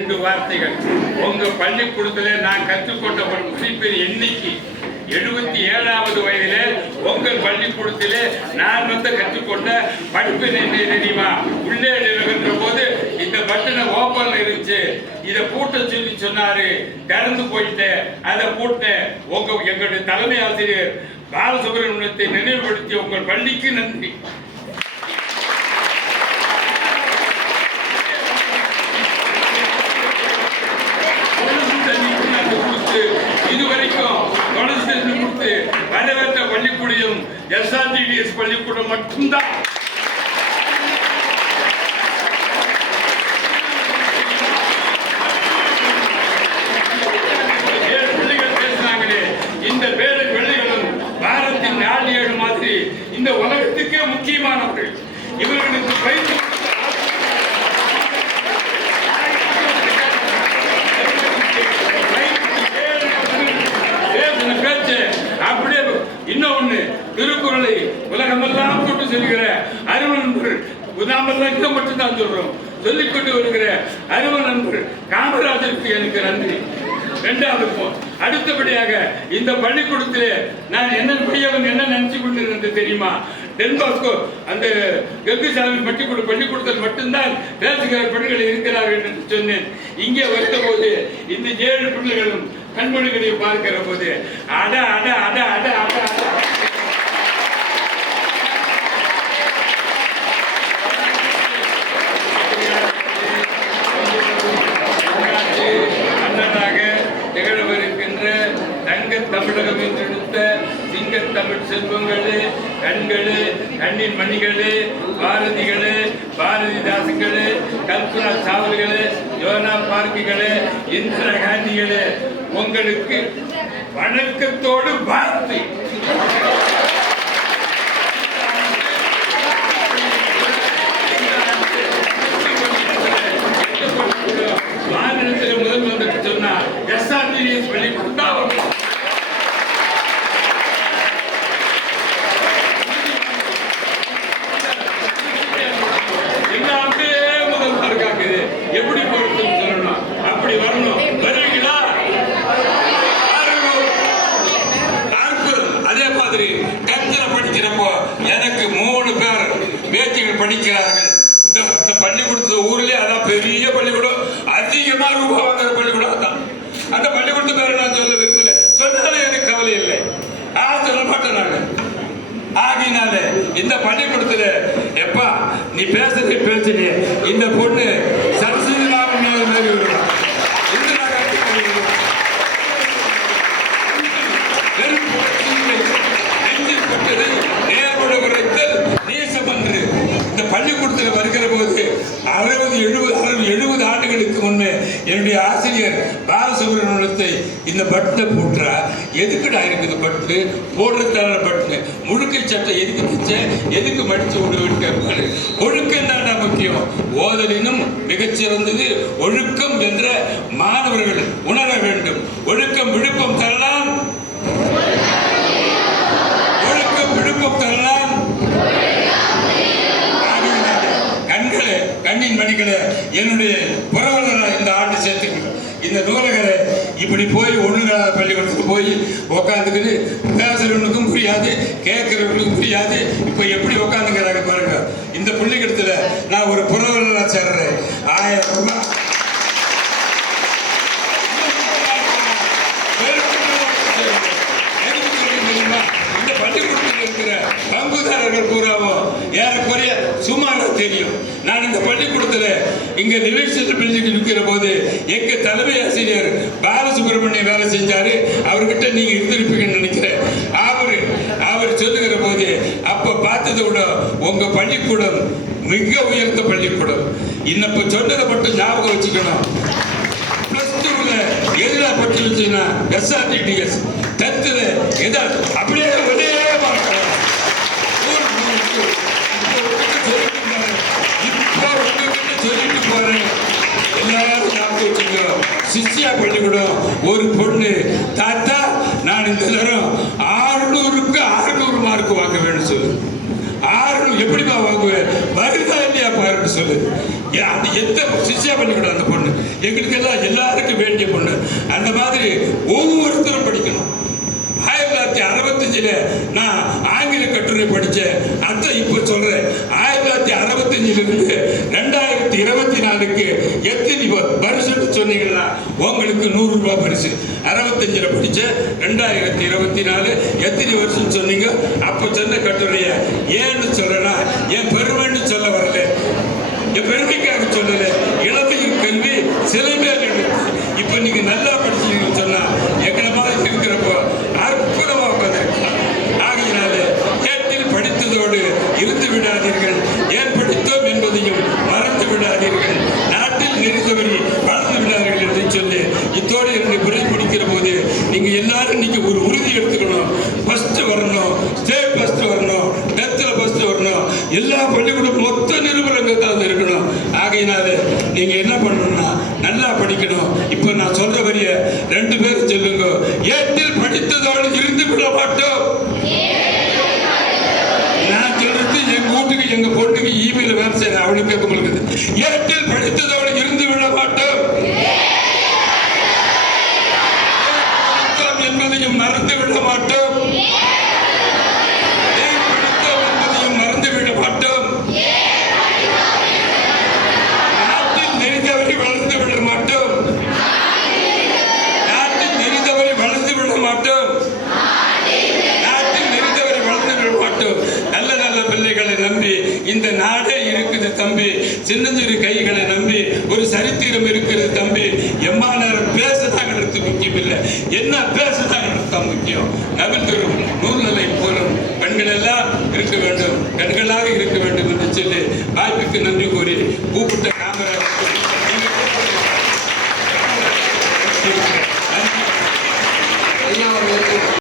ரெண்டு வார்த்தைகள். உங்க பள்ளிக்கூடத்துல நான் கற்றுக்கொண்ட ஒரு மதிப்பெண் எண்ணிக்கை. எழுபத்தி ஏழாவது வயதிலே உங்கள் பள்ளிக்கூடத்திலே நான் வந்து கற்றுக்கொண்ட படிப்பு என்ன தெரியுமா? உள்ளே நிலவுகின்ற போது இந்த பட்டனை ஓப்பன்ல இருந்துச்சு. இதை பூட்ட சொல்லி சொன்னாரு. திறந்து போயிட்டேன் அதை பூட்டேன் உங்க எங்களுடைய தலைமை ஆசிரியர் பாலசுப்ரமணியத்தை நினைவுபடுத்தி உங்கள் பள்ளிக்கு நன்றி. எஸ்ஆர்டிடிஎஸ் பள்ளிக்கூடம் மட்டும்தான். ஏழு பிள்ளைகள் இந்த பேரு பிள்ளைகளும் பாரத்தின் ஏழு மாதிரி. இந்த உலகத்துக்கே முக்கியமானவர்கள். இவர்களுக்கு பயிற்சி செல்கிற அருவ நண்பர்கள் நாமெல்லாம் இதை தான் சொல்றோம். சொல்லிக் கொண்டு வருகிற அருவ நண்பர்கள் காமராஜருக்கு எனக்கு நன்றி. இரண்டாவது அடுத்தபடியாக இந்த பள்ளிக்கூடத்திலே நான் என்ன பெரியவன் என்ன நினைச்சு கொண்டிருந்தது தெரியுமா? டென்பாஸ்கோ அந்த கங்குசாமி பள்ளிக்கூட பள்ளிக்கூடத்தில் மட்டும்தான் பேசுகிற பெண்கள் இருக்கிறார்கள் என்று சொன்னேன். இங்கே வந்தபோது இந்த ஏழு பிள்ளைகளும் கண்மொழிகளை பார்க்கிற போது அட அட அட அட அட அட. தமிழகம் என்றெடுத்த சிங்க தமிழ் செல்வங்களே கண்களே கண்ணின் மணிகளே பாரதிகளே பாரதிதாசுகளே கல்பனா சாவல்களே யோனா பார்க்குகளே இந்திரா காந்திகளே உங்களுக்கு வணக்கத்தோடு வாழ்த்து மாநிலத்தில் முதல் வந்து சொன்னா எஸ்ஆர்டிஎஸ் பள்ளிக்கூடம் தான் வரணும். எல்லாமே முதல்ல இருக்காங்க இது. எப்படி பொருத்தம் சொல்லணும் அப்படி வரணும் வருவீங்களா பாருங்கள். நாற்பது. அதே மாதிரி டென்த்ல படிக்கிறப்போ எனக்கு மூணு பேர் பேத்திகள் படிக்கிறார்கள். இந்த இந்த பள்ளிக்கூடத்து ஊர்லயே அதான் பெரிய பள்ளிக்கூடம். அதிகமா ரூபாய் வாங்குற பள்ளிக்கூடம் அதான். அந்த பள்ளிக்கூடத்து பேரை நான் சொல்ல விரும்பல. சொன்னாலும் எனக்கு கவலை இல்லை. ஆ சொல்ல மாட்டேன் நான். ஆகினால இந்த பள்ளிக்கூடத்துல எப்பா நீ பேசுறது பேசுனே இந்த பொண்ணு சரஸ்வதி மாதிரி விடுவான் இந்திரா காந்தி நெஞ்சில் பட்டது பள்ளிக்கூடத்தில் வருகிற போது அறுபது எழுபது அறுபது எழுபது ஆண்டுகளுக்கு முன்னே என்னுடைய ஆசிரியர் பாலசுப்ரமணியத்தை இந்த பட்டனை போட்டுறா எதுக்குடா இருக்குது பட்டு போடுறதுக்கான பட்டு முழுக்கை சட்டை எதுக்கு தைச்ச எதுக்கு மடித்து விடுவேன்னு கேட்பாரு ஒழுக்கம் தான்டா முக்கியம். ஓதலினும் மிகச்சிறந்தது ஒழுக்கம் என்ற மாணவர்கள் உணர வேண்டும் ஒழுக்கம் விழுப்பம் தரலாம் ஒழுக்கம் விழுப்பம் தரலாம் ஆகையினாலே கண்களே கண்ணின் மணிகளே என்னுடைய புறவலரை இந்த ஆண்டு சேர்த்துக்கணும். இந்த நூலகரை இப்படி போய் ஒழுங்காத பள்ளிக்கூடத்துக்கு போய் உக்காந்துக்கிட்டு பேசுறவனுக்கும் புரியாது கேட்கறவனுக்கும் புரியாது. இப்போ எப்படி உட்காந்துக்கிறாங்க பாருங்க. இந்த பள்ளிக்கூடத்துல நான் ஒரு புற சேர்றேன் ஆயிரம் ரூபாய் எதுக்கு சொல்றேன் தெரியுமா? இந்த பள்ளிக்கூடத்தில் இருக்கிற பங்குதாரர்கள் பூராவும் ஏறக்குறைய சுமாரா தெரியும் நான் இந்த பள்ளிக்கூடத்துல இங்க நிலைச்சல் பில்டிங் நிற்கிற போது எங்க தலைமை ஆசிரியர் பாலசுப்ரமணியம் வேலை செஞ்சாரு. அவர்கிட்ட நீங்க இருந்திருப்பீங்கன்னு நினைக்கிறேன். அவரு அவர் சொல்லுகிற போது அப்ப பார்த்ததை விட உங்க பள்ளிக்கூடம் மிக உயர்ந்த பள்ளிக்கூடம். இன்னப்ப சொன்னதை மட்டும் ஞாபகம் வச்சுக்கணும். பிளஸ் டூல எதுல பட்டு வச்சுன்னா எஸ்ஆர்டிடிஎஸ் டென்த்ல எதா அப்படியே சிஷ்யா பள்ளிக்கூடம் ஒரு பொண்ணு. தாத்தா நான் இந்த தரம் ஆறுநூறுக்கு ஆறுநூறு மார்க் வாங்க வேணும் சொல்லு. ஆறுநூறு எப்படிப்பா வாங்குவேன்? வருதா இல்லையா பாருன்னு சொல்லு. அது எந்த சிஷ்யா பள்ளிக்கூடம் அந்த பொண்ணு? எங்களுக்கு எல்லாம் எல்லாருக்கும் வேண்டிய பொண்ணு. அந்த மாதிரி ஒவ்வொருத்தரும் படிக்கணும். ஆயிரத்தி தொள்ளாயிரத்தி அறுபத்தஞ்சில் நான் ஆங்கில கட்டுரை படித்தேன். அதை இப்போ சொல்கிறேன் ஆயிரத்தி தொள்ளாயிரத்தி அறுபத்தஞ்சிலிருந்து ரெண்டாயிரம் ரெண்டாயிரத்தி இருபத்தி நாலுக்கு எத்தனை பரிசுன்னு வருஷம்னு சொன்னீங்கன்னா உங்களுக்கு நூறு ரூபாய் பரிசு. அறுபத்தஞ்சில் பிடிச்ச ரெண்டாயிரத்தி இருபத்தி நாலு எத்தனை வருஷம் சொன்னீங்க? அப்போ சொன்ன கட்டுரைய ஏன்னு சொல்லனா என் பெருமைன்னு சொல்ல வரல. என் பெருமைக்காக சொல்லல. இளமையின் கல்வி சிலை மேல் எடுத்து இப்ப நல்லா இத்தோடு என்னை குறை பிடிக்கிற போது நீங்க எல்லாரும் இன்னைக்கு ஒரு உறுதி எடுத்துக்கணும். ஃபஸ்ட்டு வரணும். ஸ்டேட் ஃபஸ்ட்டு வரணும். டெத்தில் ஃபஸ்ட்டு வரணும். எல்லா பள்ளிக்கூடம் மொத்த நிறுவனங்கள் தான் இருக்கணும். ஆகையினால நீங்க என்ன பண்ணணும்னா நல்லா படிக்கணும். இப்போ நான் சொல்ற வரிய ரெண்டு பேரும் சொல்லுங்க. ஏட்டில் படித்ததோடு இருந்து விட மாட்டோம். நான் சொல்றது எங்க வீட்டுக்கு எங்க பொண்ணுக்கு இமெயில் வேலை செய்யறேன் அவளுக்கு கேட்க முடியுது ஏட்டில் படித்ததோடு இருந்து இந்த நாடே இருக்குது தம்பி. சின்னஞ்சிறு கைகளை நம்பி ஒரு சரித்திரம் இருக்கிறது தம்பி. எம்மா நேரம் பேசுதாங்கிறது முக்கியம் இல்லை என்ன பேசுதாங்கிறது தான் முக்கியம்? நவில்தரும் நூல்நிலை போலும் பெண்கள் எல்லாம் இருக்க வேண்டும்.